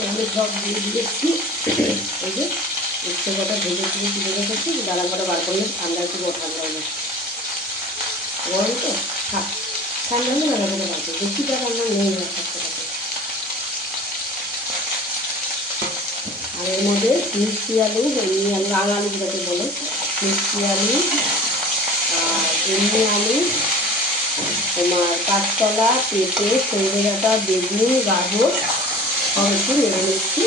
এগুলো সব দিয়ে দিয়েছি। এই যে উচ্ছে কটা ভেজে তুলে তুলে রেখেছি, দানা কটা বার করলে ঠান্ডা একটু ঠান্ডা হবে, গরম তো থাক, ঠান্ডা হলে দানা কটা বার করবে, বেশিটা রান্না নেই না থাকতে থাকে। আর এর মধ্যে মিষ্টি আলু, এমনি আলু, রাঙা আলু যেটাকে বলে, মিষ্টি আলু আর এমনি আলু, তোমার কাঁচকলা, পেঁপে, সজনে ডাঁটা, বেগুন, গাজর সব একটু নেড়ে নিচ্ছি।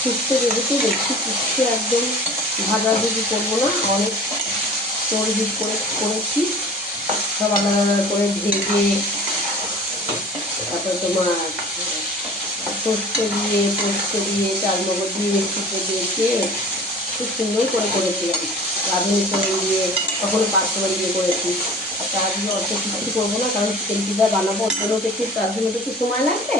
শুক্তো যেহেতু দেখছি কিচ্ছু একদম ভাজাভুজি করবো না, অনেক তরজুজ করেছি, সব আলাদা আলাদা করে ভেজে, তারপরে তোমার পোস্ত দিয়ে চালমগজ দিয়ে শুকো দিয়ে খুব সুন্দর করে করেছিলাম। রাঁধুনি ফোড়ন দিয়ে, কখনো পাঁচফোড়ন দিয়ে করেছি। আর তার জন্য অত কিছু করবো না, কারণ চিকেন পিজা বানাবো, ওটারও একটু, তার জন্য একটু সময় লাগবে।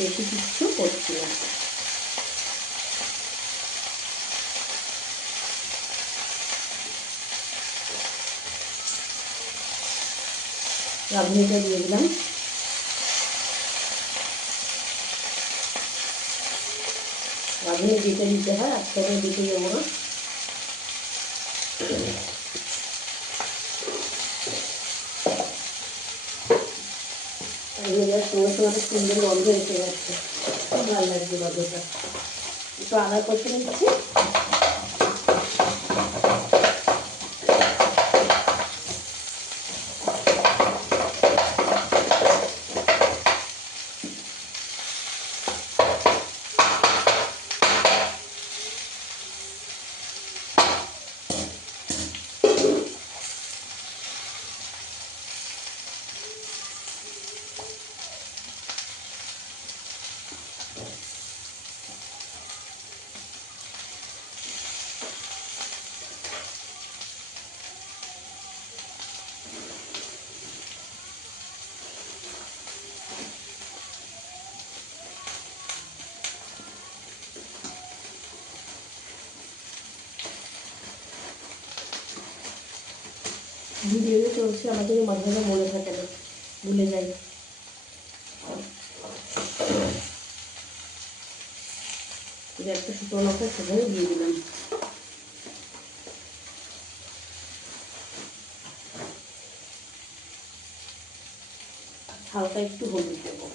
বেশি কিচ্ছু করছি না। রাঁধুনিটা দিয়ে দিলাম। রাঁধুনি দিতে হয়, একসাথে দিতে যাবো না। সঙ্গে সঙ্গে সুন্দর গন্ধ এসে যাচ্ছে, খুব ভালো লাগছে গন্ধটা। একটু আদা করতে নিচ্ছি। ভিডিও চলছে, আমার কিন্তু মাঝে মাঝে মনে থাকে না, ভুলে যাই। একটা শুকনো লঙ্কা সেখানে দিয়ে দিলাম। হালকা একটু হলুদ দেবো।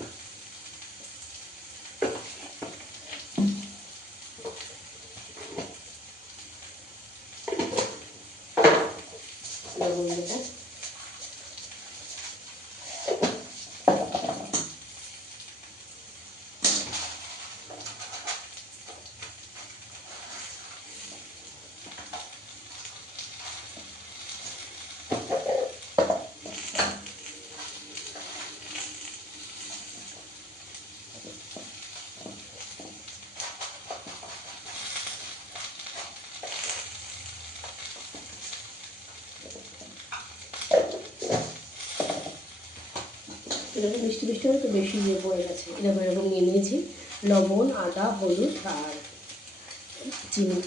লবণ দেবো। এরকম মিষ্টি মিষ্টি হলে তো বেশি ইয়ে হয়ে গেছে। এরকম নিয়ে নিয়েছি লবণ, আদা, হলুদ আর চিনি।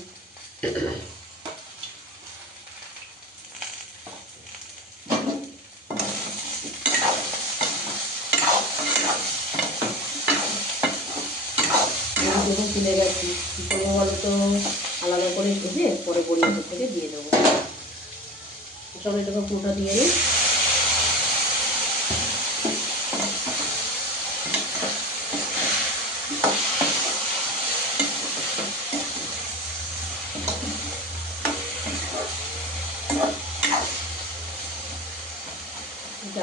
যখন তুলে গেছি কী করবো বলো তো, আলাদা করে ভেজে পরে বড়ির থেকে দিয়ে দেবো। চলো এটাকে পুরোটা দিয়ে নিই।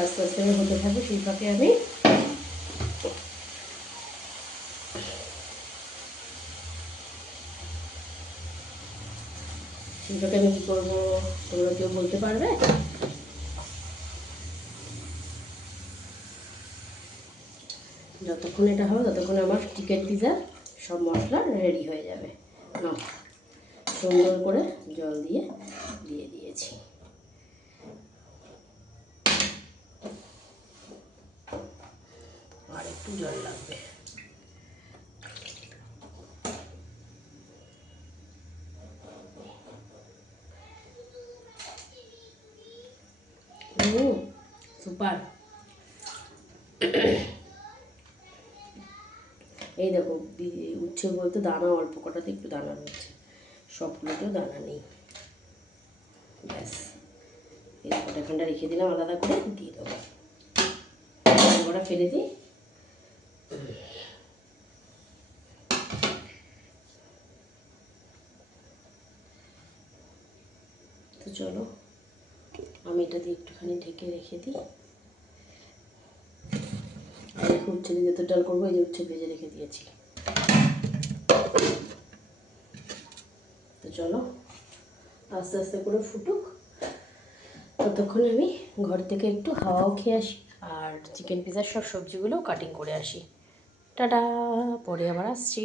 আস্তে আস্তে হতে থাকবে, সেই ফাঁকে আমি সেইটাকে আমি কী করবো তোমরা কেউ বলতে পারবে? যতক্ষণ এটা হবে ততক্ষণ আমার চিকেন পিজা সব মশলা রেডি হয়ে যাবে। নাও, সুন্দর করে জল দিয়ে দিয়েছি। আর একটু জল লাগবে। সুপার। এই দেখো উচ্ছে বলতে দানা অল্প কটাতে একটু দানা রয়েছে, সবগুলোতেও দানা নেই। ব্যাস, এই কটা এখানটা রেখে দিলাম, আলাদা করে দিয়ে দেবো। কটা ফেলে দিই। তো চলো আমি এটা দিয়ে একটুখানি ঢেকে রেখে দিই। আর উচ্ছে দিয়ে তো ডাল করবো, এই যে উচ্ছে ভেজে রেখে দিয়েছি। তো চলো আস্তে আস্তে করে ফুটুক, ততক্ষণ আমি ঘর থেকে একটু হাওয়াও খেয়ে আসি আর চিকেন পিজার সব সবজিগুলো কাটিং করে আসি। টাটা, পরে আবার আসছি।